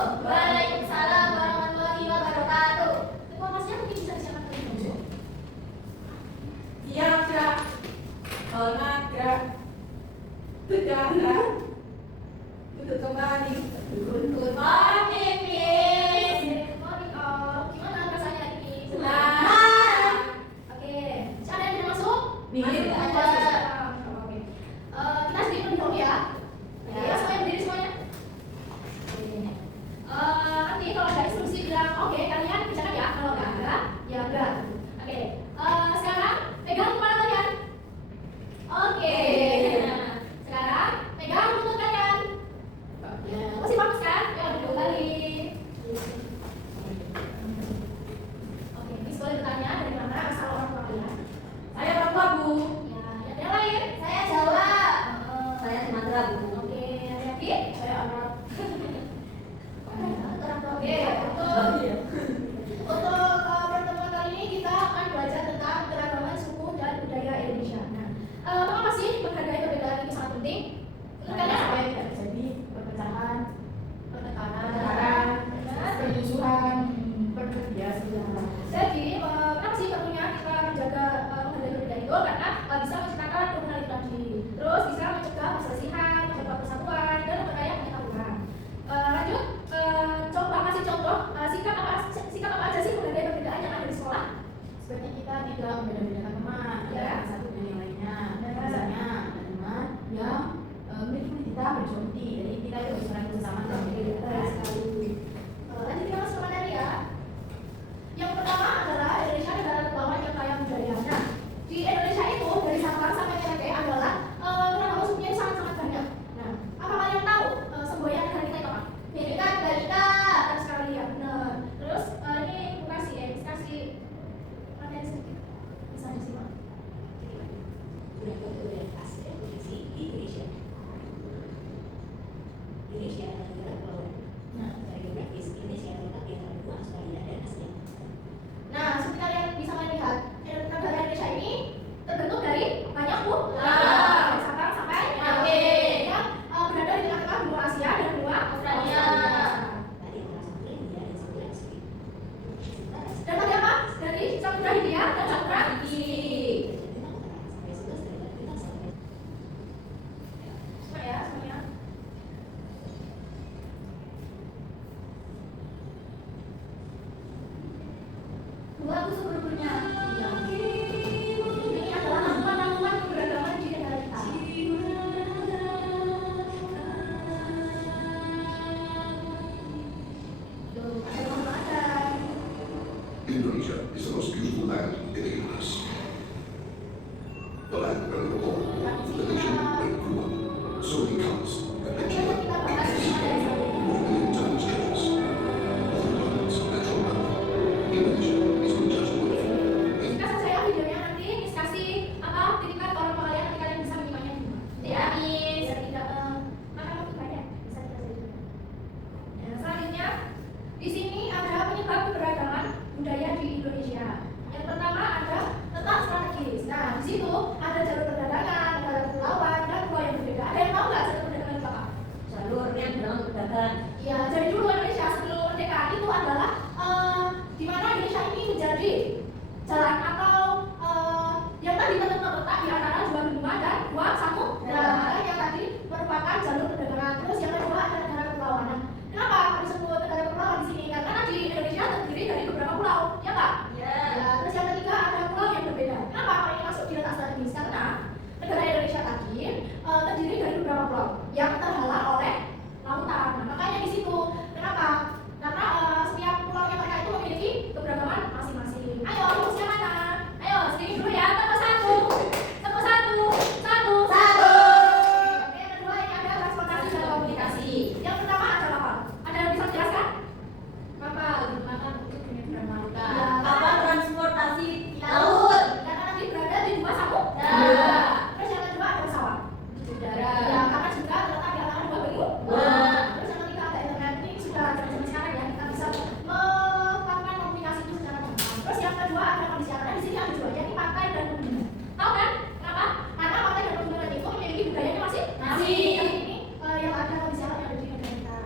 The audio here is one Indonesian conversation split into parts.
Waalaikumsalam warahmatullahi wabarakatuh. Informasinya mungkin bisa disiapkan terlebih dahulu. Iya, Kak. Hormat, Kak. Tegaklah. Duduk kembali. Good morning, Miss. Good morning, all. Gimana rasanya hari ini? Senang. Oke, siapa yang mau masuk? Nih, Ada. Oke. Kita sedikit dulu ya. Ya, semuanya berdiri semuanya. Nanti kalau ada instruksi bilang oke, kalian bicara ya. Kalau nggak ada, ya enggak. Oke. Sekarang pegang kepala kalian. Oke. Nah, sekarang pegang lutut kalian. Ya, masih bagus kan? Ya, duduk balik. Oke, Miss boleh bertanya dari mana asal orang tua kalian? saya Papua, Bu. Ya, yang lain? Saya Jawa. Saya Sumatera, Bu. Oke, Raffi? Saya Arab. Oke, untuk pertemuan kali ini kita akan belajar tentang keragaman suku dan budaya Indonesia. Nah, mengapa sih menghargai perbedaan ini sangat penting? Karena supaya tidak terjadi perpecahan, pertengkaran, permusuhan, perkelahian. Jadi, kenapa sih perlunya kita menjaga menghargai perbedaan itu? Karena bisa menciptakan kerukunan lagi, terus bisa mencegah perselisihan, memperkuat persatuan, dan memperkaya pengetahuan. Lanjut, coba kasih contoh sikap apa aja sih menghargai perbedaan yang ada di sekolah? Seperti kita tidak membeda-bedakan teman, Ya. satu dengan yang lainnya. Ya. Misalnya ada teman yang memiliki kita berconti, jadi kita itu harus saling bersama dan berbeda. Lanjut kita masuk ke materi ya. Yang pertama adalah Indonesia negara kepulauan yang kaya budaya. Nah, di Indonesia itu dari Sabang sampai Merauke adalah keragaman sukunya itu sangat-sangat banyak. Nah, apa kalian tahu semboyan negara kita itu apa? Bhinneka Tunggal Ika. Benar sekali ya, benar. Terus ini aku kasih materi sedikit. Bisa disimak. Indonesia adalah negara kepulauan. Secara geografis, Indonesia terletak di antara benua Australia dan Asia. Nah, seperti kalian bisa melihat, negara Indonesia ini terbentuk dari banyak pulau, Pulau. dari Sabang sampai Merauke. yang berada di tengah-tengah benua Asia dan benua Australia. Tadi antara Samudra Hindia dan Samudra Pasifik. Sementara Dan tadi apa? Dari Samudra Hindia dan Samudra Pasifik. bintang utara sampai 11 derajat bintang selatan. Semua ya, semuanya. Dua tusuk berikutnya. Ini adalah namungan keberagaman di negara kita. Tuh, ada Ramadan. Indonesia is the most beautiful land in the universe. The land where we were born, the nation where we grew up. So many colors, adventure, Kita bahas mengenai satu. more million times treasures. All the abundance, natural wealth. Indonesia is not just wonderful. Jika saya videonya nanti discussi apa titipkan ke orang tua kalian nanti kalian bisa menyimaknya di rumah. Ya, Miss. Biar tidak makan waktu banyak bisa kita saja. Nah, selanjutnya di sini ada penyebab keberagaman budaya di Indonesia. Yang pertama ada letak strategis. Nah, di situ ada jalur perdagangan, negara kepulauan, dan pulau yang berbeda. Ada yang tahu nggak jalur perdagangan itu apa? Jalur yang dalam pedagang. Ya, jadi dulu Indonesia sebelum merdeka itu adalah di mana Indonesia ini menjadi jalan atau yang tadi terletak di antara dua benua dan dua samudra. Yang tadi merupakan jalur perdagangan. Terus yang kedua ada negara kepulauan. Nah, kenapa disebut negara kepulauan di sini? Karena di Indonesia terdiri dari beberapa pulau, ya Pak? Ya. Ya, terus yang ketiga ada pulau yang berbeda. Kenapa kalau ini masuk di letak strategis? Karena negara Indonesia tadi terdiri dari beberapa pulau yang terhalang oleh lautan. Nah, makanya di situ. Kenapa? Karena setiap pulaunya mereka itu memiliki keberagaman masing-masing. Ayo, rumusnya mana? Ayo, sedikit dulu ya. Tepuk satu. Tepuk satu. Satu. Satu. Oke, yang kedua ini ada transportasi dan komunikasi. Yang pertama ada apa? Ada yang bisa menjelaskan? Kapal digunakan untuk penyeberangan lautan. Ya, Kapal transportasi laut. karena nanti berada di dua samudra. Ya. Terus yang kedua ada pesawat. Udara. Ya, karena juga terletak di antara dua benua. Wah. Terus yang ketiga ada internet. Ini sudah zaman sekarang ya, kita bisa melakukan komunikasi itu secara gampang. Terus yang kedua ada kondisi alam. Di sini ada dua, yakni pantai dan pegunungan. Tahu kan? Kenapa? Karena pantai dan pegunungan itu memiliki budayanya masing-masing. Masing. Yang ini yang ada kondisi alam yang ada di negara kita.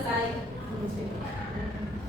selesai.